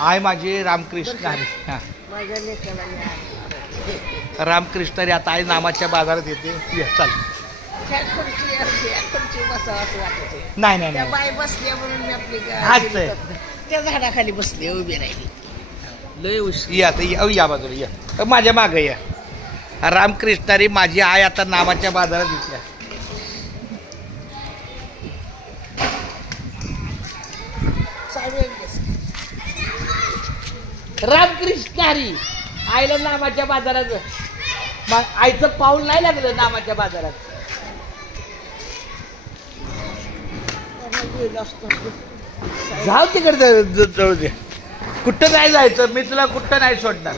I माझी रामकृष्ण हरी. हां रामकृष्ण हरी. आता आई नामाच्या बाजारात येते. ये चल. नाही नाही नाही बाई बसल्या म्हणून मी आपली हाच आहे. त्या झाडाखाली बसले उभी राहिली लय उशी. या आता या बाजूला या माझ्या मागं या. रामकृष्ण हरी माझी आई आता नामाच्या बाजारात दिसल्या. रामकृष्ण हरी आईला नामाच्या बाजारात आईचं पाऊल नाही लागलं नामाच्या बाजारात. जाऊ तिकडे जवळ दे. कुठं नाही जायचं मी तुला कुठं नाही सोडणार.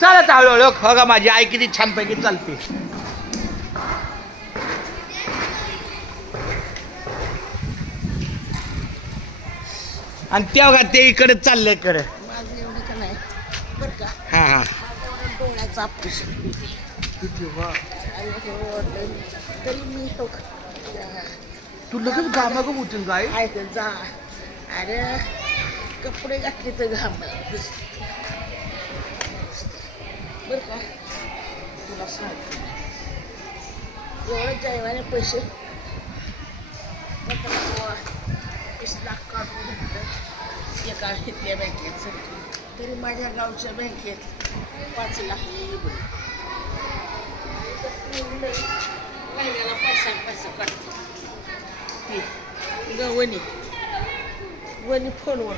चालत हळूहळू हो का माझी आई किती छानपैकी चालते. आणि तेव्हा ते इकडे चाललंय इकडे. हा हा डोळ्याचा तरी मी तू लगेच घामागं उठून जाय. जा अरे कपडे घातले तर घाम बर का. तुला सांगतो एवढं जेवाने पैसे 15-20 लाख काढून घेतलं एका इथल्या बँकेत. तरी माझ्या गावच्या बँकेत 5 लाख महिन्याला पैसा काढतो. वणी फोनवर